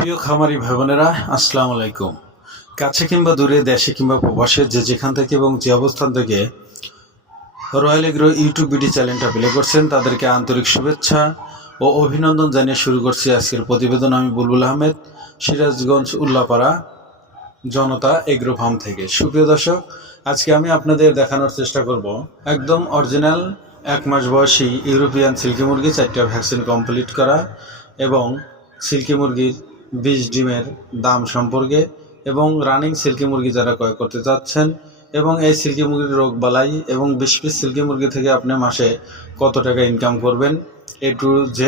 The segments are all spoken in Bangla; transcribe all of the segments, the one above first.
প্রিয় খামারি ভাই বোনেরা, আসসালামু আলাইকুম। কাছে কিংবা দূরে, দেশে কিংবা প্রবাসে, যে যেখান থেকে এবং যে অবস্থান থেকে রয়্যাল এগ্রো ইউটিউব ভিডিও চ্যানেলটা প্লে করছেন, তাদেরকে আন্তরিক শুভেচ্ছা ও অভিনন্দন জানিয়ে শুরু করছি আজকের প্রতিবেদন। আমি বুলবুল আহমেদ, সিরাজগঞ্জ উল্লাপাড়া জনতা এগ্রো ফার্ম থেকে। সুপ্রিয় দর্শক, আজকে আমি আপনাদের দেখানোর চেষ্টা করব একদম অরিজিনাল 1 মাস বয়সী ইউরোপিয়ান সিল্কি মুরগি 4টা ভ্যাকসিন কমপ্লিট করা এবং সিল্কি মুরগির 20 ডিমের দাম সম্পর্কে, এবং রানিং সিল্কি মুরগি যারা ক্রয় করতে চাচ্ছেন এবং এই সিল্কি মুরগির রোগ বালাই এবং 20 পিস সিল্কি মুরগি থেকে আপনি মাসে কত টাকা ইনকাম করবেন, A to Z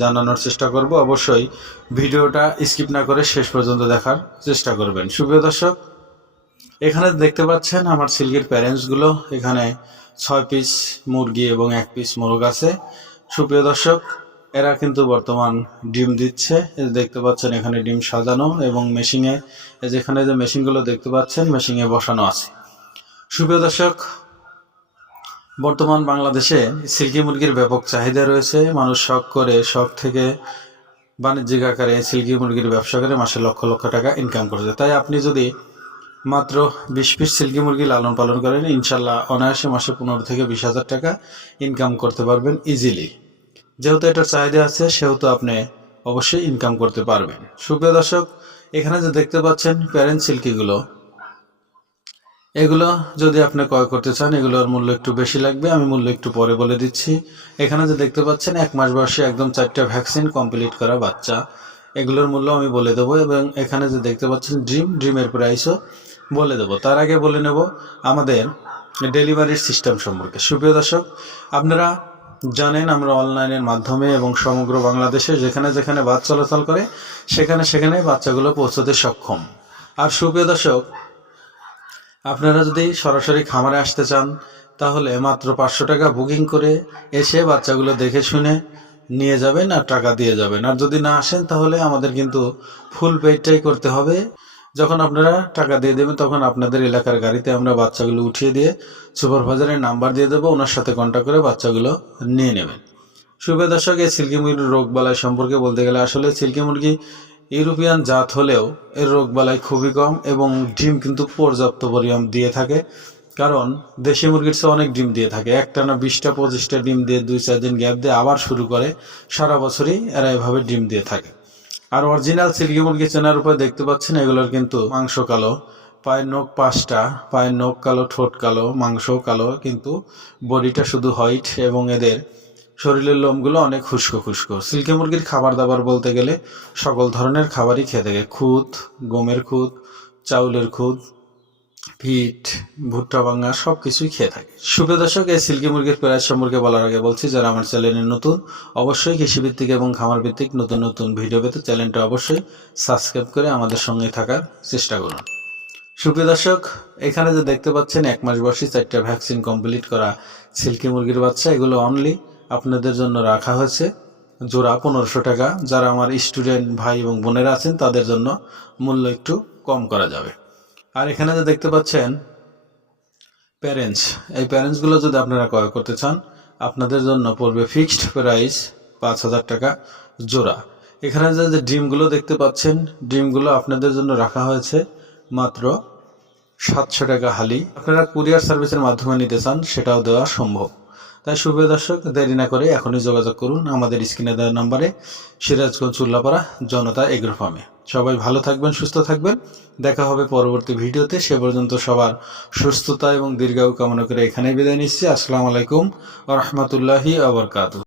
জানানোর চেষ্টা করব। অবশ্যই ভিডিওটা স্কিপ না করে শেষ পর্যন্ত দেখার চেষ্টা করবেন। সুপ্রিয় দর্শক, এখানে দেখতে পাচ্ছেন আমার সিল্কির প্যারেন্টসগুলো। এখানে 6 পিস মুরগি এবং 1 পিস মোরগ আছে। সুপ্রিয় দর্শক, এরা কিন্তু বর্তমান ডিম দিচ্ছে। দেখতে পাচ্ছেন এখানে ডিম সাজানো এবং মেশিনে, যেখানে যে মেশিনগুলো দেখতে পাচ্ছেন মেশিনে বসানো আছে। সুপ্রিয় দর্শক, বর্তমান বাংলাদেশে সিল্কি মুরগির ব্যাপক চাহিদা রয়েছে। মানুষ শখ থেকে বাণিজ্যিক আকারে সিল্কি মুরগির ব্যবসা করে মাসে লক্ষ লক্ষ টাকা ইনকাম করছে। তাই আপনি যদি মাত্র 20 পিস সিল্কি মুরগি লালন পালন করেন, ইনশাল্লাহ অনায়াসে মাসে 15 থেকে 20,000 টাকা ইনকাম করতে পারবেন ইজিলি। যেহেতু এটার চাহিদা আছে, সেহেতু আপনি অবশ্যই ইনকাম করতে পারবেন। সুপ্রিয় দর্শক, এখানে যে দেখতে পাচ্ছেন প্যারেন্ট সিল্কিগুলো, এগুলো যদি আপনি ক্রয় করতে চান, এগুলোর মূল্য একটু বেশি লাগবে। আমি মূল্য একটু পরে বলে দিচ্ছি। এখানে যে দেখতে পাচ্ছেন 1 মাস বয়সে একদম 4টা ভ্যাকসিন কমপ্লিট করা বাচ্চা, এগুলোর মূল্য আমি বলে দেবো। এবং এখানে যে দেখতে পাচ্ছেন ডিমের প্রাইসও বলে দেবো। তার আগে বলে নেব আমাদের ডেলিভারির সিস্টেম সম্পর্কে। সুপ্রিয় দর্শক, আপনারা জানেন আমরা অনলাইনের মাধ্যমে এবং সমগ্র বাংলাদেশে যেখানে যেখানে বাস চলাচল করে সেখানে বাচ্চাগুলো পৌঁছতে সক্ষম। আর সুপ্রিয় দর্শক, আপনারা যদি সরাসরি খামারে আসতে চান, তাহলে মাত্র 500 টাকা বুকিং করে এসে বাচ্চাগুলো দেখে শুনে নিয়ে যাবেন আর টাকা দিয়ে যাবেন। আর যদি না আসেন, তাহলে আমাদের কিন্তু ফুল পেইডটাই করতে হবে। যখন আপনারা টাকা দিয়ে দেবেন, তখন আপনাদের এলাকার গাড়িতে আমরা বাচ্চাগুলো উঠিয়ে দিয়ে সুপারভাইজারের নাম্বার দিয়ে দেবো, ওনার সাথে কন্ট্যাক্ট করে বাচ্চাগুলো নিয়ে নেবেন। সুপ্রিয় দর্শক, এই সিল্কি মুরগির রোগ বালাই সম্পর্কে বলতে গেলে, আসলে সিল্কি মুরগি ইউরোপিয়ান জাত হলেও এর রোগ বালাই খুবই কম এবং ডিম কিন্তু পর্যাপ্ত পরিমাণ দিয়ে থাকে। কারণ দেশি মুরগির চেয়ে অনেক ডিম দিয়ে থাকে। একটানা 20টা 25টা ডিম দিয়ে 2-4 দিন গ্যাপ দিয়ে আবার শুরু করে। সারা বছরই এরা এভাবে ডিম দিয়ে থাকে। আর অরিজিনাল সিল্কি মুরগি চেনার উপরে দেখতে পাচ্ছেন এগুলোর কিন্তু মাংস কালো, পায়ের নখ 5টা, পায়ের নখ কালো, ঠোঁট কালো, মাংস কালো, কিন্তু বডিটা শুধু হোয়াইট এবং এদের শরীরের লোমগুলো অনেক খুস্কো। সিল্কি মুরগির খাবার দাবার বলতে গেলে সকল ধরনের খাবারই খেয়ে থাকে। খুদ, গমের খুদ, চাউলের খুদ, ফিট, ভুট্টা ভাঙা সব কিছুই খেয়ে থাকে। সুপ্রিয় দর্শক, এই সিল্কি মুরগির প্রাইস সম্পর্কে বলার আগে বলছি, যারা আমার চ্যানেলে নতুন, অবশ্যই কৃষিভিত্তিক এবং খামার ভিত্তিক নতুন ভিডিও পেতে চ্যানেলটা অবশ্যই সাবস্ক্রাইব করে আমাদের সঙ্গে থাকার চেষ্টা করুন। সুপ্রিয় দর্শক, এখানে যে দেখতে পাচ্ছেন 1 মাস বয়সী 4টা ভ্যাকসিন কমপ্লিট করা সিল্কি মুরগির বাচ্চা, এগুলো অনলি আপনাদের জন্য রাখা হয়েছে জোড়া 1500 টাকা। যারা আমার স্টুডেন্ট ভাই এবং বোনেরা আছেন, তাদের জন্য মূল্য একটু কম করা যাবে। আর এখানে যে দেখতে পাচ্ছেন প্যারেন্টস, এই প্যারেন্টসগুলো যদি আপনারা ক্রয় করতে চান, আপনাদের জন্য পড়বে ফিক্সড প্রাইস 5,000 টাকা জোড়া। এখানে যে ডিমগুলো দেখতে পাচ্ছেন, ডিমগুলো আপনাদের জন্য রাখা হয়েছে মাত্র 700 টাকা হালি। আপনারা কুরিয়ার সার্ভিসের মাধ্যমে নিতে চান, সেটাও দেওয়া সম্ভব। তাই সুপ্রিয় দর্শক, দেরি না করে এখনই যোগাযোগ করুন আমাদের স্ক্রিনে দেওয়া নাম্বারে, সিরাজগঞ্জ উল্লাপাড়া জনতা এগ্রো ফার্মে। সবাই ভালো থাকবেন, সুস্থ থাকবেন। দেখা হবে পরবর্তী ভিডিওতে। সে পর্যন্ত সবার সুস্থতা এবং দীর্ঘায়ু কামনা করে এখানেই বিদায় নিচ্ছি। আসসালামু আলাইকুম ওয়া রাহমাতুল্লাহি ওয়া বারাকাতুহু।